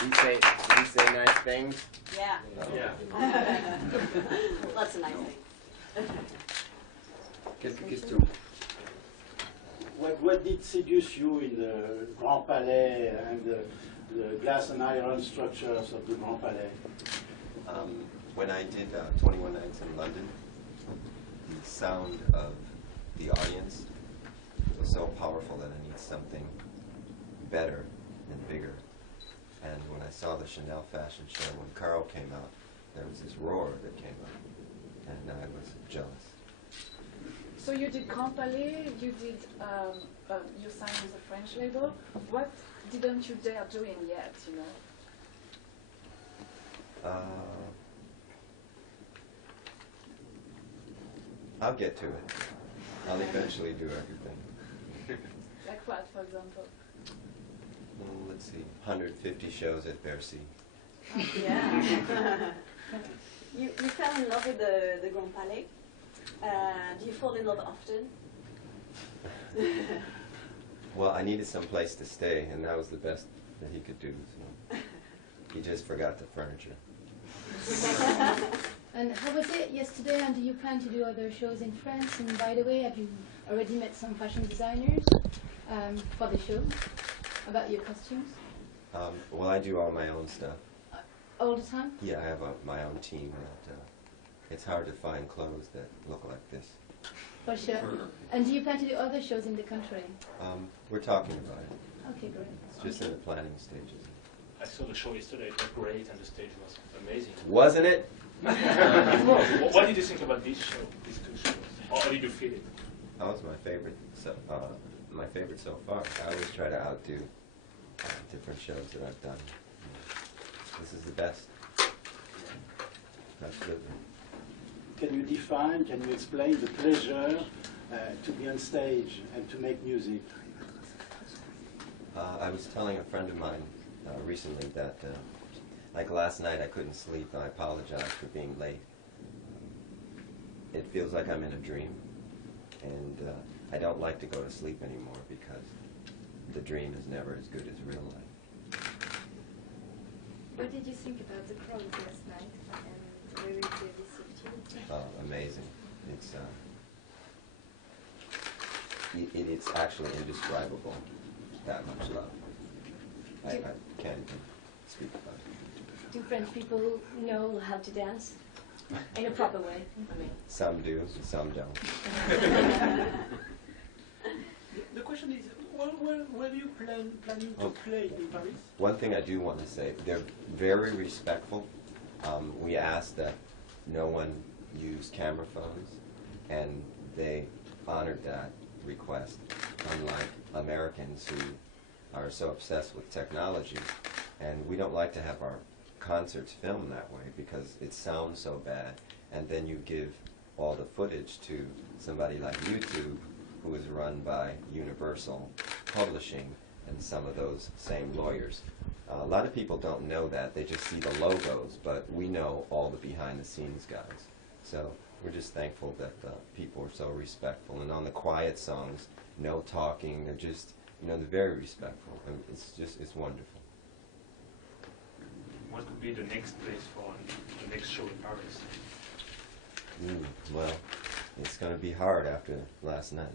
Did he say nice things? Yeah. Yeah. Lots of nice things. Quelques questions. What did seduce you in the Grand Palais and the glass and iron structures of the Grand Palais? When I did 21 Nights in London, the sound of the audience was so powerful that I need something better and bigger. And when I saw the Chanel fashion show, when Carl came out, there was this roar that came out, and I was jealous. So you did Grand Palais, you did, you signed with a French label. What didn't you dare doing yet, you know? I'll get to it. I'll eventually do everything. Like what, for example? Well, let's see, 150 shows at Bercy. Yeah. You fell in love with the Grand Palais. Do you fall in love often? Well, I needed some place to stay, and that was the best that he could do. So. He just forgot the furniture. And how was it yesterday, and do you plan to do other shows in France? And by the way, have you already met some fashion designers for the show about your costumes? Well, I do all my own stuff. All the time? Yeah, I have my own team. That, it's hard to find clothes that look like this. For sure. And do you plan to do other shows in the country? We're talking about it. Okay, great. It's just in the planning stages. I saw the show yesterday. It was great, and the stage was amazing. Wasn't it? What did you think about this show, these two shows? How did you feel it? That was my favorite. My favorite so far. I always try to outdo different shows that I've done. This is the best. Absolutely. Can you define, can you explain the pleasure to be on stage and to make music? I was telling a friend of mine recently that, like last night, I couldn't sleep. I apologize for being late. It feels like I'm in a dream, and I don't like to go to sleep anymore because the dream is never as good as real life. What did you think about the crowd last night and the receptivity? Amazing. It's actually indescribable, that much love. I can't even speak about it. Do French people know how to dance in a proper way? I mean, Some do, some don't. The question is, where are you planning to play in Paris? One thing I do want to say, they're very respectful. We asked that no one use camera phones, and they honored that request, unlike Americans who are so obsessed with technology. And we don't like to have our concerts filmed that way because it sounds so bad, and then you give all the footage to somebody like YouTube, who is run by Universal Publishing and some of those same lawyers. A lot of people don't know that. They just see the logos, but we know all the behind-the-scenes guys. So we're just thankful that people are so respectful. And on the quiet songs, no talking. They're just, they're very respectful. I mean, it's wonderful. What would be the next place for the next show in Paris? Well, it's going to be hard after last night.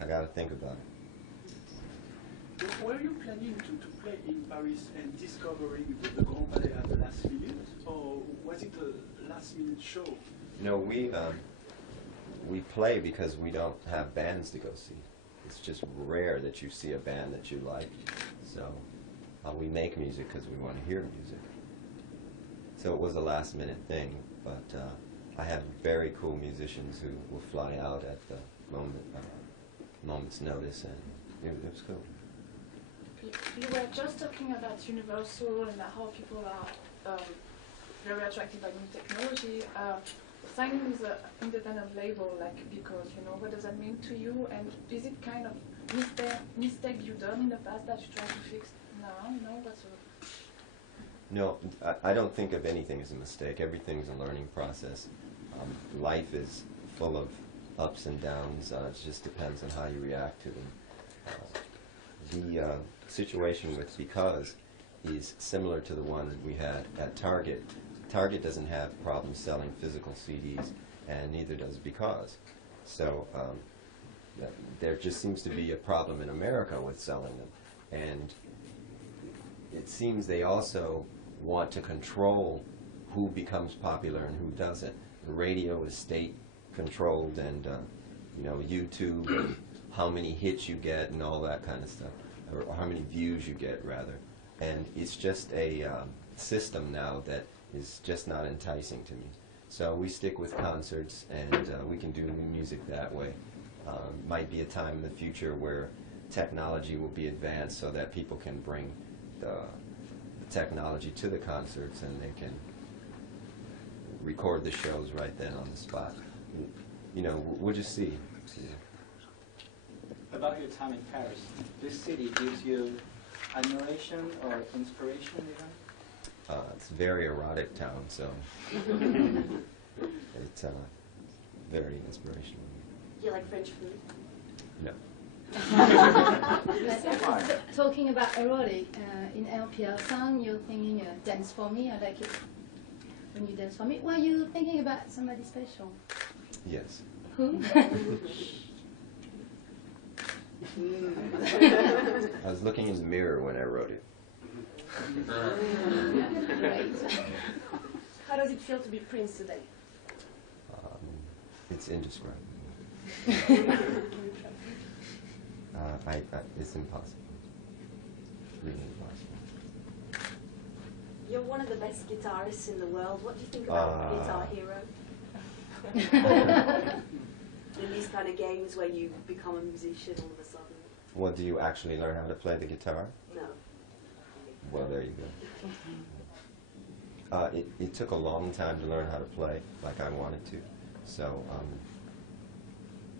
I got to think about it. Were you planning to play in Paris and discovering the Grand Palais at the last minute, or was it a last-minute show? We play because we don't have bands to go see. It's just rare that you see a band that you like. So we make music because we want to hear music. So it was a last-minute thing, but I have very cool musicians who will fly out at the moment's notice, and it was cool. You were just talking about Universal and how people are very attracted by new technology. Signing with an independent label, because, what does that mean to you? And is it kind of mistake you've done in the past that you try to fix now? No, I don't think of anything as a mistake. Everything's a learning process. Life is full of ups and downs. It just depends on how you react to them. The situation with Because is similar to the one we had at Target. Target doesn't have problems selling physical CDs, and neither does Because. So there just seems to be a problem in America with selling them. And it seems they also want to control who becomes popular and who doesn't. The radio is state controlled, and you know, YouTube, and how many hits you get and all that kind of stuff, or how many views you get rather. And it's just a system now that is just not enticing to me. So we stick with concerts, and we can do new music that way. Might be a time in the future where technology will be advanced so that people can bring the technology to the concerts, and they can record the shows right then on the spot. You know, we'll just see. About your time in Paris, this city gives you admiration or inspiration even? It's a very erotic town, so it's very inspirational. Do you like French food? No. Talking about erotic, in LPL song, you're thinking dance for me. I like it when you dance for me. Were you thinking about somebody special? Yes. Who? I was looking in the mirror when I wrote it. How does it feel to be Prince today? It's indescribable. It's impossible. Really impossible. You're one of the best guitarists in the world. What do you think about Guitar Hero? In these kind of games where you become a musician all of a sudden. Well, do you actually learn how to play the guitar? No. Well, there you go. It took a long time to learn how to play like I wanted to. So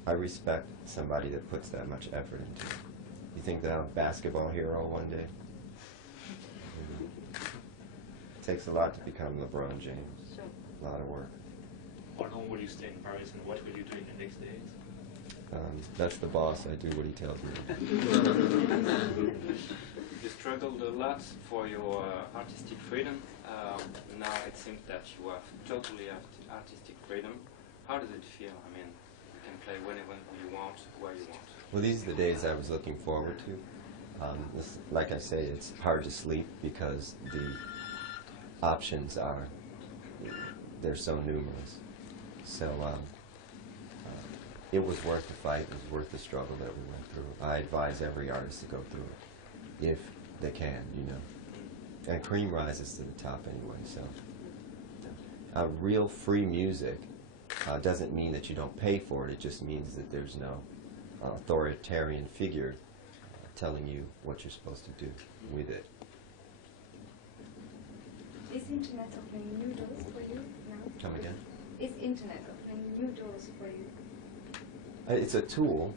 I respect somebody that puts that much effort into it. You think that I'm a basketball hero one day? It takes a lot to become LeBron James. Sure. A lot of work. How long will you stay in Paris, and what will you do in the next days? That's the boss. I do what he tells me to do. You struggled a lot for your artistic freedom. Now it seems that you have totally artistic freedom. How does it feel? I mean, you can play whenever you want, where you want. Well, these are the days I was looking forward to. Like I say, it's hard to sleep because the options are, they're so numerous. So it was worth the fight, it was worth the struggle that we went through. I advise every artist to go through it, if they can, you know. And cream rises to the top anyway, so. Real free music doesn't mean that you don't pay for it, it just means that there's no authoritarian figure telling you what you're supposed to do with it. Is internet opening new doors for you now? Come again? Is internet opening new doors for you? It's a tool.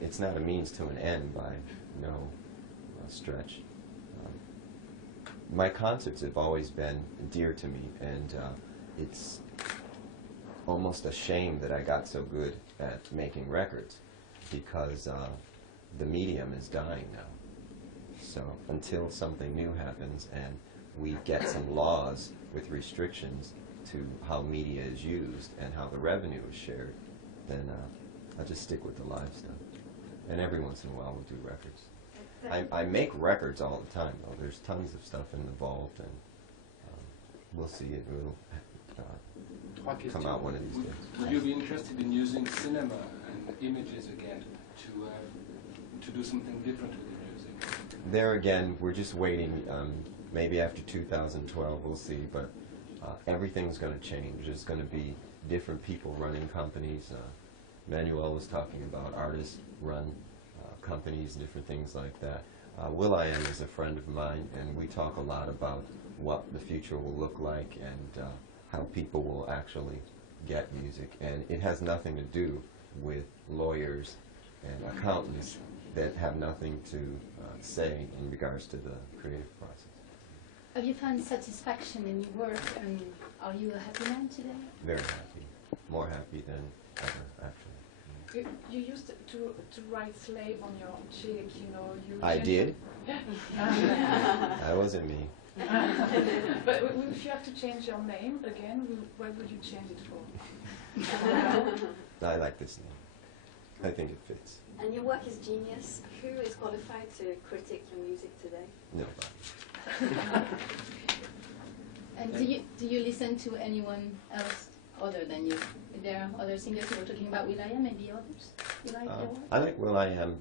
It's not a means to an end by no stretch. My concerts have always been dear to me, and it's almost a shame that I got so good at making records, because the medium is dying now. So until something new happens and we get some laws with restrictions to how media is used and how the revenue is shared, then I'll just stick with the live stuff. And every once in a while we'll do records. I make records all the time, though. There's tons of stuff involved, and we'll see. It will come out one of these days. Would you be interested in using cinema and images again to do something different with your music? There again, we're just waiting. Maybe after 2012 we'll see, but everything's going to change. There's going to be different people running companies. Manuel was talking about artists run companies, different things like that. Will.i.am is a friend of mine, and we talk a lot about what the future will look like and how people will actually get music. And it has nothing to do with lawyers and accountants that have nothing to say in regards to the creative process. Have you found satisfaction in your work, and are you a happy man today? Very happy. More happy than ever, actually. You used to write slave on your cheek, you know. You I did? Yeah. That wasn't me. But if you have to change your name again, what would you change it for? I like this name. I think it fits. And your work is genius. Who is qualified to critique your music today? Nobody. And do you listen to anyone else other than you? There are other singers who were talking about Will.i.am, maybe others? You like their work? I like Will.i.am,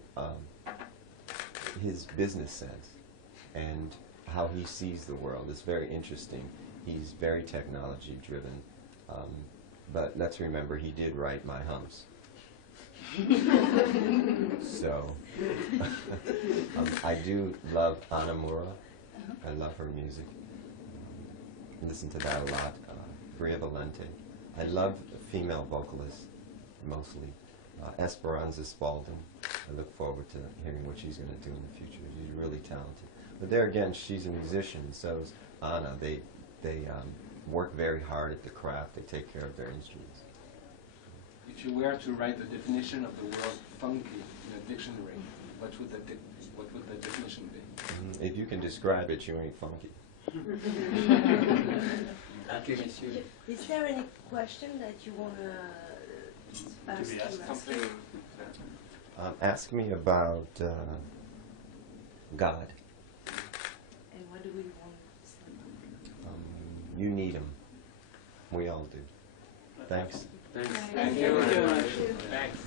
his business sense and how he sees the world. It's very interesting. He's very technology driven. But let's remember, he did write My Humps. So, I do love Anna Mura. I love her music. I listen to that a lot. Bria Valente. I love female vocalists, mostly. Esperanza Spalding. I look forward to hearing what she's going to do in the future. She's really talented. But there again, she's a musician, so is Anna. They work very hard at the craft. They take care of their instruments. If you were to write the definition of the word funky in a dictionary, what would the definition be? If you can describe it, you ain't funky. Okay, monsieur. Is there any question that you want to ask To be asked him? something. Ask me about God. And what do we want to say? You need him. We all do. Thanks. Thanks. Thank you very you. much. Thank you. Thanks.